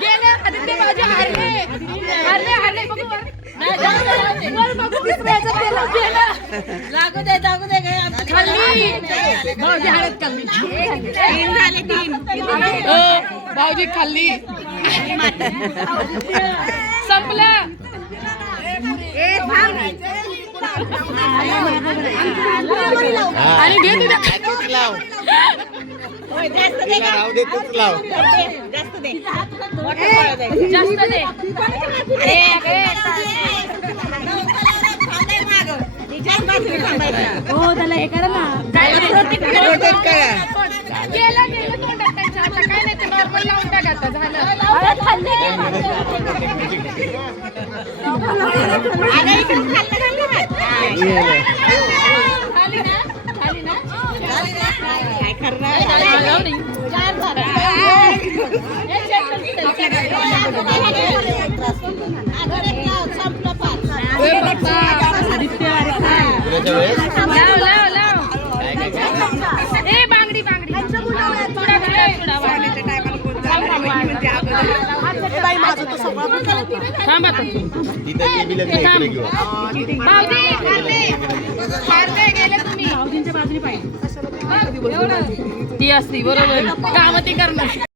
गेले आदित्य भाऊजी हारले हारले हारले बघू वर. वर बघू विसरायचं केलं गेलं. लागू दे खाल्ली भाऊजी हळद खाल्ली. तीन झाले तीन. भाऊजी खाल्ली संपलं. आणि घे तिथे जास्त दे राहू दे तूच लाव. जास्त दे मोठं फळ दे. जास्त दे. हो त्याला हे करा ना. काय प्रोटेक्ट करा. गेलं गेलं तोंडात त्यांच्या. आता काय नाही ते नॉर्मल लावून टाका आता झालं. अगं इकडून खाल्लं खाली ना खाली ना काय करणार. चार संपलं पाच. ए बाप्पा. उद्याच्या वेळेस लाव लाव लाव. ए बांगडी बांगडी थोडा थांबा तिथे टीव्हीला इकडे घेऊ. भाऊजी खाल्ले खाल्ले गेले तुम्ही. भाऊजींच्या बाजूने पाहिजे ती असती बरोबर काम ती करणार.